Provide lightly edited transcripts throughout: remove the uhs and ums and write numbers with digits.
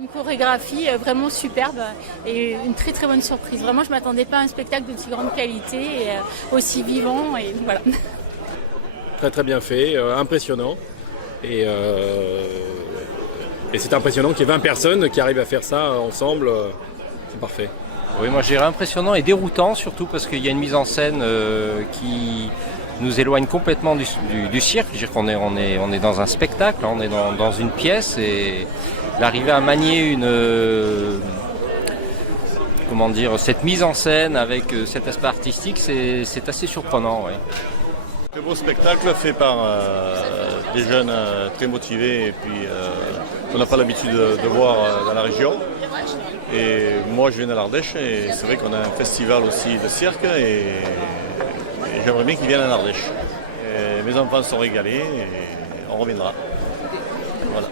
Une chorégraphie vraiment superbe et une très très bonne surprise. Vraiment, je ne m'attendais pas à un spectacle de si grande qualité et aussi vivant. Et voilà. Très très bien fait, impressionnant. Et c'est impressionnant qu'il y ait 20 personnes qui arrivent à faire ça ensemble. C'est parfait. Oui, moi je dirais impressionnant et déroutant surtout parce qu'il y a une mise en scène qui nous éloigne complètement du cirque. Je veux dire qu'on on est dans un spectacle, on est dans une pièce et l'arriver à manier cette mise en scène avec cet aspect artistique, c'est assez surprenant. Ouais. Un beau spectacle fait par des jeunes très motivés et puis qu'on n'a pas l'habitude de voir dans la région. Et moi je viens de l'Ardèche et c'est vrai qu'on a un festival aussi de cirque et j'aimerais bien qu'ils viennent en Ardèche. Et mes enfants sont régalés et on reviendra. Voilà.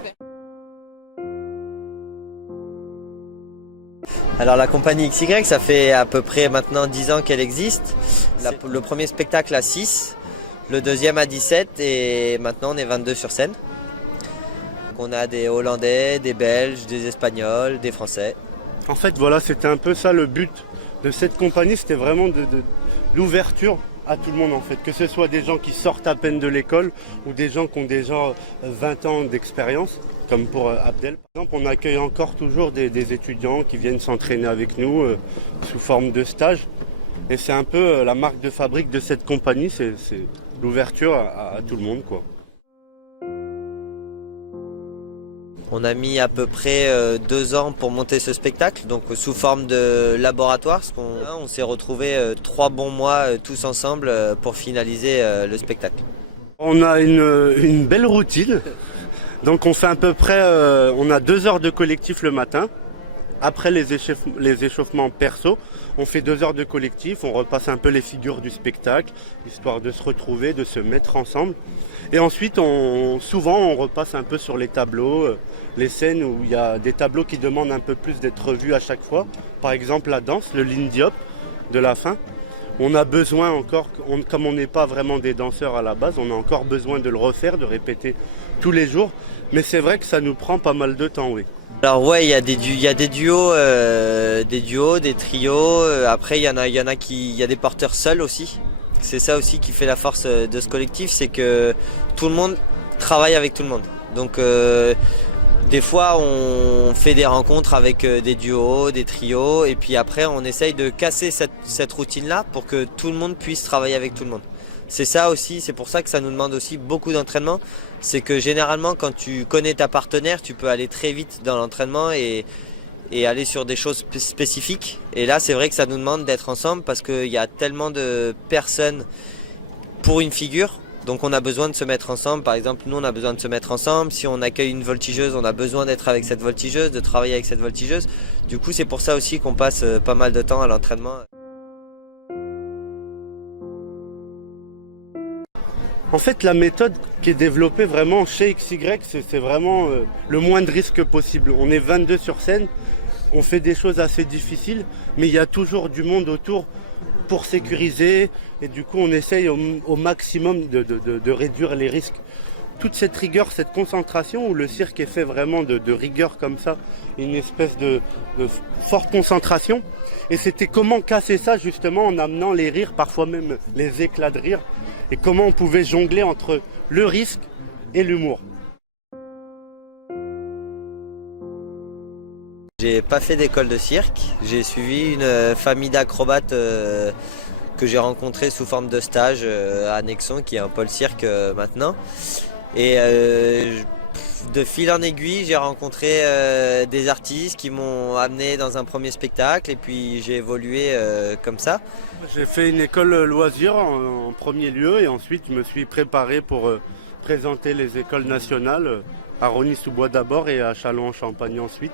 Alors la compagnie XY, ça fait à peu près maintenant 10 ans qu'elle existe. Le premier spectacle à 6, le deuxième à 17 et maintenant on est 22 sur scène. Donc on a des Hollandais, des Belges, des Espagnols, des Français. En fait voilà, c'était un peu ça le but de cette compagnie, c'était vraiment de l'ouverture à tout le monde en fait. Que ce soit des gens qui sortent à peine de l'école ou des gens qui ont déjà 20 ans d'expérience. Comme pour Abdel, par exemple, on accueille encore toujours des étudiants qui viennent s'entraîner avec nous sous forme de stage. Et c'est un peu la marque de fabrique de cette compagnie, c'est l'ouverture à tout le monde, quoi. On a mis à peu près 2 ans pour monter ce spectacle, donc sous forme de laboratoire. On s'est retrouvés 3 bons mois tous ensemble pour finaliser le spectacle. On a une belle routine. Donc on fait à peu près, on a 2 heures de collectif le matin. Après les échauffements perso, on fait 2 heures de collectif, on repasse un peu les figures du spectacle, histoire de se retrouver, de se mettre ensemble. Et ensuite, souvent, on repasse un peu sur les tableaux, les scènes où il y a des tableaux qui demandent un peu plus d'être revus à chaque fois. Par exemple, la danse, le Lindy Hop de la fin. On a besoin encore, comme on n'est pas vraiment des danseurs à la base, on a encore besoin de le refaire, de répéter tous les jours. Mais c'est vrai que ça nous prend pas mal de temps, oui. Alors ouais, il y a des duos, des trios. Après, il y a des porteurs seuls aussi. C'est ça aussi qui fait la force de ce collectif, c'est que tout le monde travaille avec tout le monde. Donc des fois, on fait des rencontres avec des duos, des trios, et puis après, on essaye de casser cette routine-là pour que tout le monde puisse travailler avec tout le monde. C'est ça aussi, c'est pour ça que ça nous demande aussi beaucoup d'entraînement. C'est que généralement, quand tu connais ta partenaire, tu peux aller très vite dans l'entraînement et aller sur des choses spécifiques. Et là, c'est vrai que ça nous demande d'être ensemble parce qu'il y a tellement de personnes pour une figure. Donc on a besoin de se mettre ensemble. Par exemple, nous, on a besoin de se mettre ensemble. Si on accueille une voltigeuse, on a besoin d'être avec cette voltigeuse, de travailler avec cette voltigeuse. Du coup, c'est pour ça aussi qu'on passe pas mal de temps à l'entraînement. En fait, la méthode qui est développée vraiment chez XY, c'est vraiment le moins de risques possible. On est 22 sur scène, on fait des choses assez difficiles, mais il y a toujours du monde autour pour sécuriser. Et du coup, on essaye au maximum de réduire les risques. Toute cette rigueur, cette concentration, où le cirque est fait vraiment de rigueur comme ça, une espèce de forte concentration. Et c'était comment casser ça justement en amenant les rires, parfois même les éclats de rire. Et comment on pouvait jongler entre le risque et l'humour. J'ai pas fait d'école de cirque, j'ai suivi une famille d'acrobates que j'ai rencontrée sous forme de stage à Nexon, qui est un pôle cirque maintenant. Et de fil en aiguille, j'ai rencontré des artistes qui m'ont amené dans un premier spectacle et puis j'ai évolué comme ça. J'ai fait une école loisirs en premier lieu et ensuite je me suis préparé pour présenter les écoles nationales à Rosny-sous-Bois d'abord et à Châlons-en-Champagne ensuite.